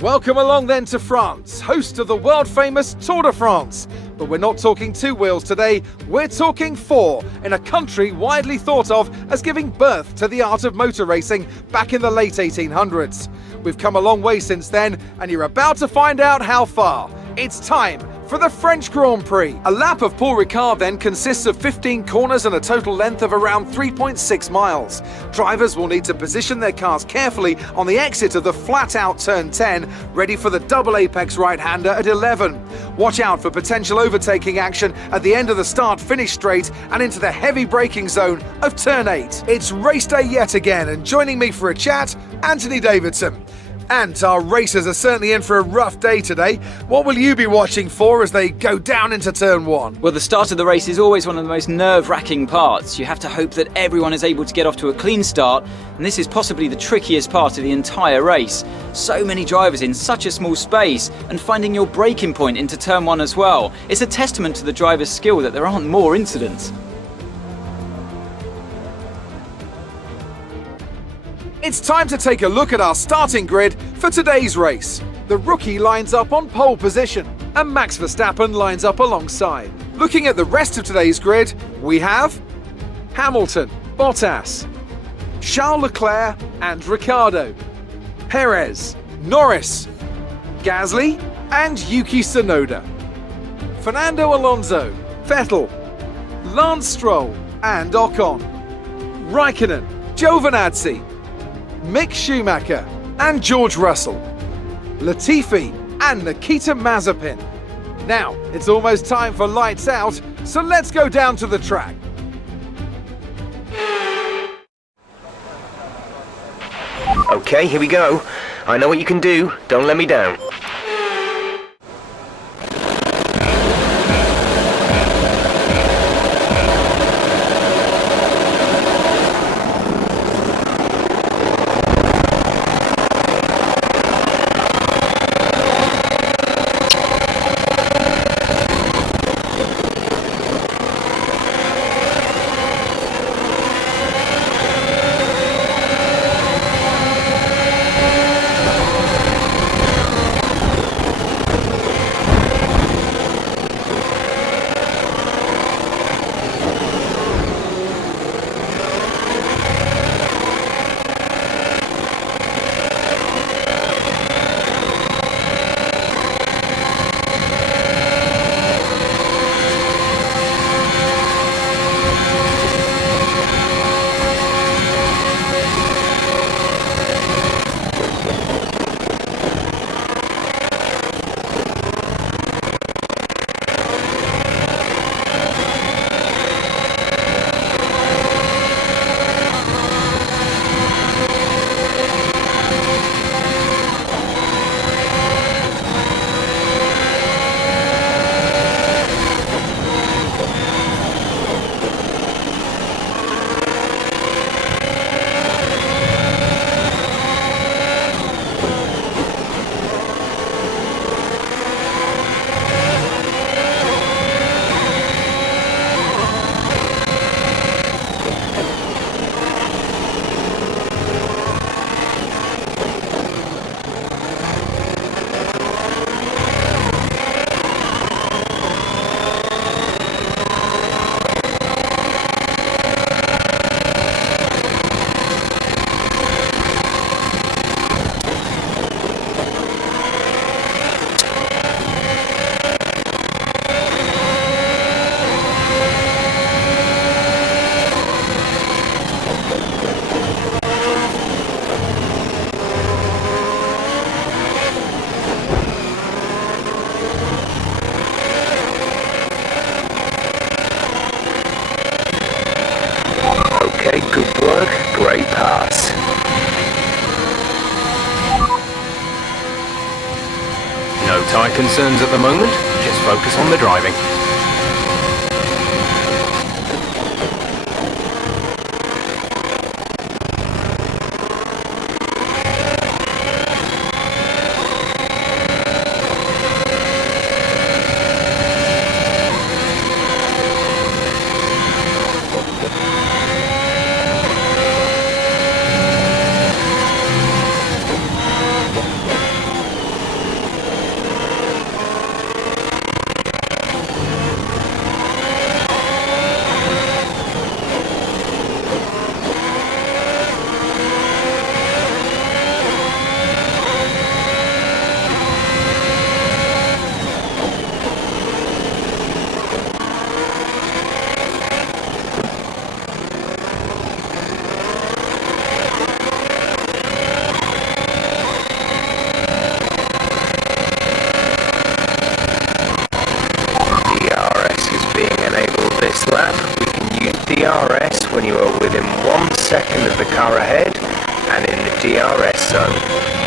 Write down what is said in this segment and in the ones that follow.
Welcome along then to France, host of the world-famous Tour de France. But we're not talking two wheels today, we're talking four, in a country widely thought of as giving birth to the art of motor racing back in the late 1800s. We've come a long way since then, and you're about to find out how far. It's time for the French Grand Prix. A lap of Paul Ricard then consists of 15 corners and a total length of around 3.6 miles. Drivers will need to position their cars carefully on the exit of the flat-out turn 10, ready for the double apex right-hander at 11. Watch out for potential overtaking action at the end of the start-finish straight and into the heavy braking zone of turn 8. It's race day yet again, and joining me for a chat, Anthony Davidson. And our racers are certainly in for a rough day today. What will you be watching for as they go down into turn 1? Well, the start of the race is always one of the most nerve-wracking parts. You have to hope that everyone is able to get off to a clean start, and this is possibly the trickiest part of the entire race. So many drivers in such a small space, and finding your braking point into turn 1 as well. It's a testament to the driver's skill that there aren't more incidents. It's time to take a look at our starting grid for today's race. The rookie lines up on pole position, and Max Verstappen lines up alongside. Looking at the rest of today's grid, we have Hamilton, Bottas, Charles Leclerc and Ricciardo, Perez, Norris, Gasly and Yuki Tsunoda, Fernando Alonso, Vettel, Lance Stroll and Ocon, Raikkonen, Giovinazzi, Mick Schumacher and George Russell, Latifi and Nikita Mazepin. Now, it's almost time for lights out, so let's go down to the track. Okay, here we go. I know what you can do. Don't let me down. Good work, great pass. No tyre concerns at the moment, just focus on the driving. when you are within 1 second of the car ahead and in the DRS zone.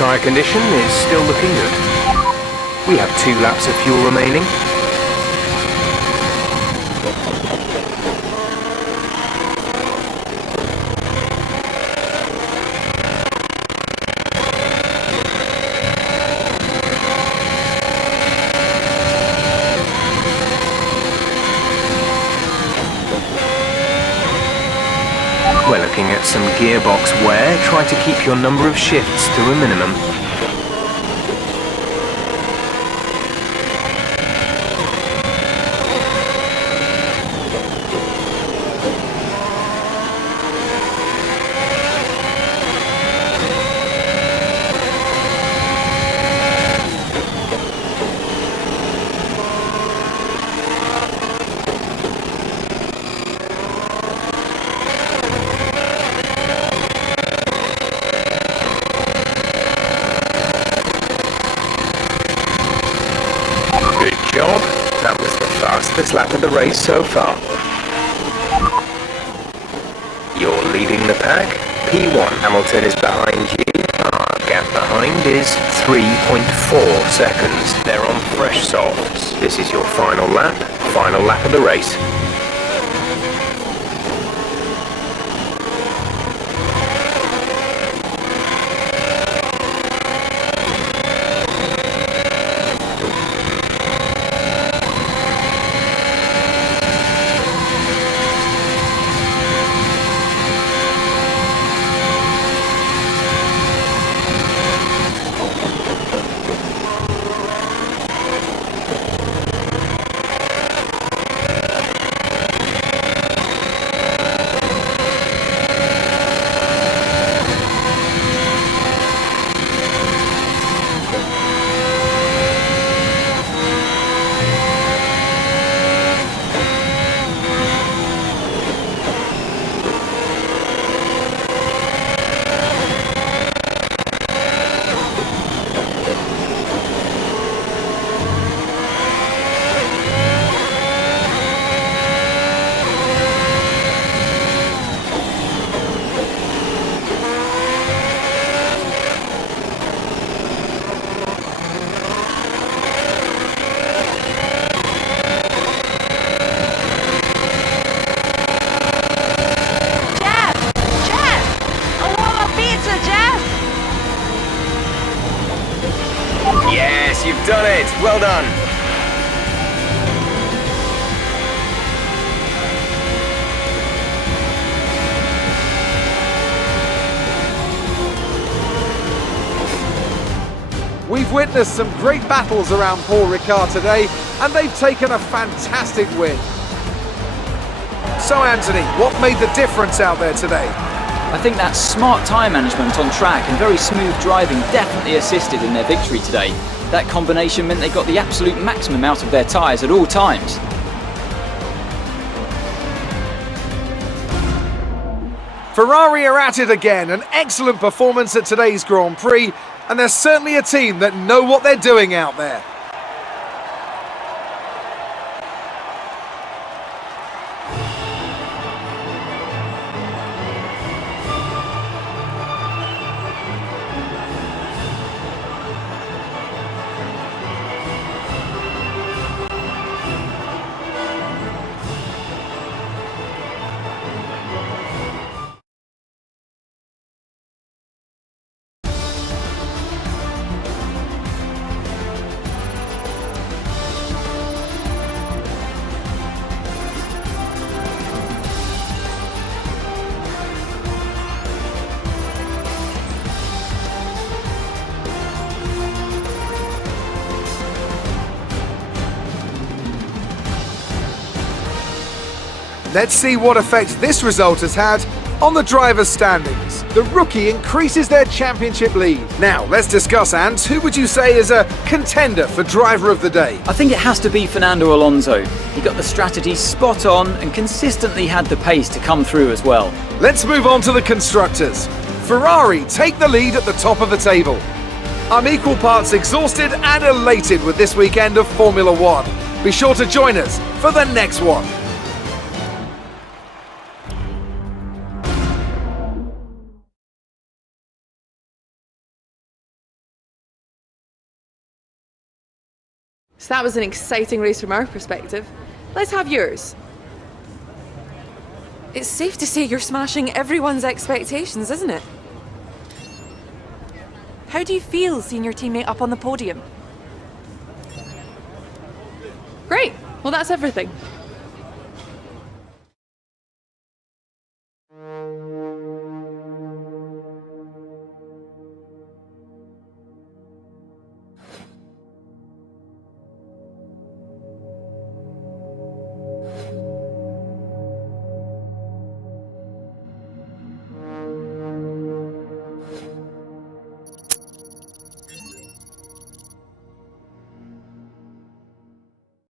Tyre condition is still looking good. We have 2 laps of fuel remaining. We're looking at some gearbox wear. Try to keep your number of shifts to a minimum. That was the fastest lap of the race so far. You're leading the pack. P1 Hamilton is behind you. Our gap behind is 3.4 seconds. They're on fresh softs. This is your final lap of the race. Yes, you've done it! Well done! We've witnessed some great battles around Paul Ricard today, and they've taken a fantastic win. So Anthony, what made the difference out there today? I think that smart tyre management on track and very smooth driving definitely assisted in their victory today. That combination meant they got the absolute maximum out of their tyres at all times. Ferrari are at it again, an excellent performance at today's Grand Prix, and they're certainly a team that know what they're doing out there. Let's see what effect this result has had on the drivers' standings. The rookie increases their championship lead. Now, let's discuss, Ant. Who would you say is a contender for driver of the day? I think it has to be Fernando Alonso. He got the strategy spot on and consistently had the pace to come through as well. Let's move on to the constructors. Ferrari take the lead at the top of the table. I'm equal parts exhausted and elated with this weekend of Formula One. Be sure to join us for the next one. So that was an exciting race from our perspective. Let's have yours. It's safe to say you're smashing everyone's expectations, isn't it? How do you feel seeing your teammate up on the podium? Great. Well, that's everything.